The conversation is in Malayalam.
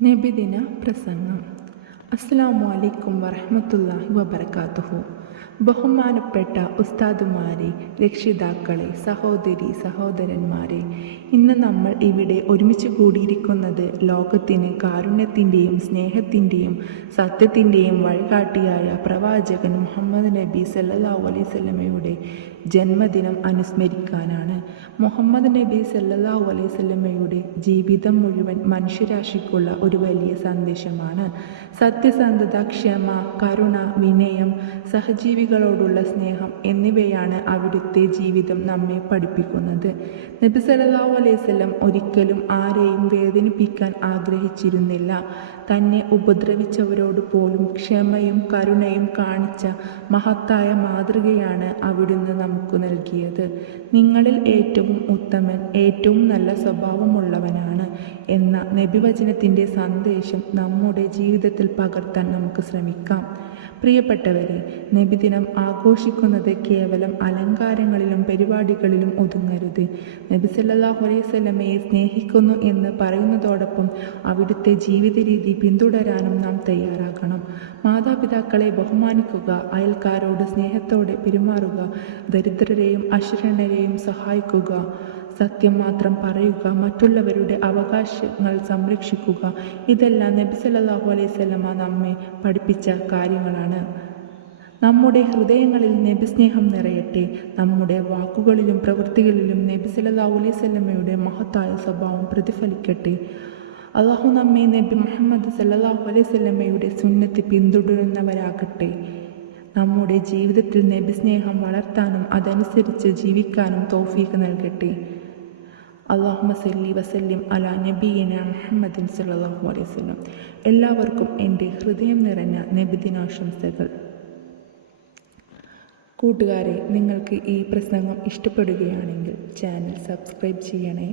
നബിദിന പ്രസംഗം. അസ്സലാമു അലൈക്കും വറഹ്മത്തുള്ളാഹി വബറകാതുഹു. ബഹുമാനപ്പെട്ട ഉസ്താദുമാരെ, രക്ഷിതാക്കളെ, സഹോദരി സഹോദരന്മാരെ, ഇന്ന് നമ്മൾ ഇവിടെ ഒരുമിച്ച് കൂടിയിരിക്കുന്നത് ലോകത്തിന് കാരുണ്യത്തിൻ്റെയും സ്നേഹത്തിൻ്റെയും സത്യത്തിൻ്റെയും വഴികാട്ടിയായ പ്രവാചകൻ മുഹമ്മദ് നബി സല്ലല്ലാഹു അലൈഹി വസല്ലമയുടെ ജന്മദിനം അനുസ്മരിക്കാനാണ്. മുഹമ്മദ് നബി സല്ലല്ലാഹു അലൈഹി വസല്ലമയുടെ ജീവിതം മുഴുവൻ മനുഷ്യരാശിക്കുള്ള ഒരു വലിയ സന്ദേശമാണ്. സത്യസന്ധത, ക്ഷമ, കരുണ, വിനയം, സഹജീവികളോടുള്ള സ്നേഹം എന്നിവയാണ് അവിടുത്തെ ജീവിതം നമ്മെ പഠിപ്പിക്കുന്നത്. നബി സല്ലല്ലാഹു അലൈഹി വസല്ലം ഒരിക്കലും ആരെയും വേദനിപ്പിക്കാൻ ആഗ്രഹിച്ചിരുന്നില്ല. തന്നെ ഉപദ്രവിച്ചവരോട് പോലും ക്ഷമയും കരുണയും കാണിച്ച മഹത്തായ മാതൃകയാണ് അവിടുന്ന് നമുക്ക് നൽകിയത്. നിങ്ങളിൽ ഏറ്റവും ഉത്തമൻ ഏറ്റവും നല്ല സ്വഭാവമുള്ളവനാണ് എന്ന നബിവചനത്തിൻ്റെ സന്ദേശം നമ്മുടെ ജീവിതത്തിൽ പകർത്താൻ നമുക്ക് ശ്രമിക്കാം. പ്രിയപ്പെട്ടവരെ, നബിദിനം ആഘോഷിക്കുന്നത് കേവലം അലങ്കാരങ്ങളിലും പരിപാടികളിലും ഒതുങ്ങരുത്. നബി സല്ലല്ലാഹു അലൈഹി വസല്ലമയെ സ്നേഹിക്കുന്നു എന്ന് പറയുന്നതോടൊപ്പം അവിടുത്തെ ജീവിത രീതി പിന്തുടരാനും നാം തയ്യാറാകണം. മാതാപിതാക്കളെ ബഹുമാനിക്കുക, അയൽക്കാരോട് സ്നേഹത്തോടെ പെരുമാറുക, ദരിദ്രരെയും അശരണരെയും സഹായിക്കുക, സത്യം മാത്രം പറയുക, മറ്റുള്ളവരുടെ അവകാശങ്ങൾ സംരക്ഷിക്കുക, ഇതെല്ലാം നബി സല്ലല്ലാഹു അലൈഹി വസല്ലമ നമ്മെ പഠിപ്പിച്ച കാര്യങ്ങളാണ്. നമ്മുടെ ഹൃദയങ്ങളിൽ നബി സ്നേഹം നിറയട്ടെ. നമ്മുടെ വാക്കുകളിലും പ്രവൃത്തികളിലും നബി സല്ലല്ലാഹു അലൈഹി വസല്ലമയുടെ മഹത്തായ സ്വഭാവം പ്രതിഫലിക്കട്ടെ. അല്ലാഹു നമ്മെ നബി മുഹമ്മദ് സല്ലല്ലാഹു അലൈഹി വസല്ലമയുടെ സുന്നത്ത് പിന്തുടരുന്നവരാകട്ടെ. നമ്മുടെ ജീവിതത്തിൽ നബി സ്നേഹം വളർത്താനും അതനുസരിച്ച് ജീവിക്കാനും തൗഫീഖ് നൽകട്ടെ. അല്ലാഹുമ്മ സല്ലി വസല്ലിം അലാ നബിയിന മുഹമ്മദിൻ സല്ലല്ലാഹു അലൈഹി വസല്ലം. എല്ലാവർക്കും എൻ്റെ ഹൃദയം നിറഞ്ഞ നബിദിനാശംസകൾ. കൂട്ടുകാരെ, നിങ്ങൾക്ക് ഈ പ്രസംഗം ഇഷ്ടപ്പെടുകയാണെങ്കിൽ ചാനൽ സബ്സ്ക്രൈബ് ചെയ്യണേ.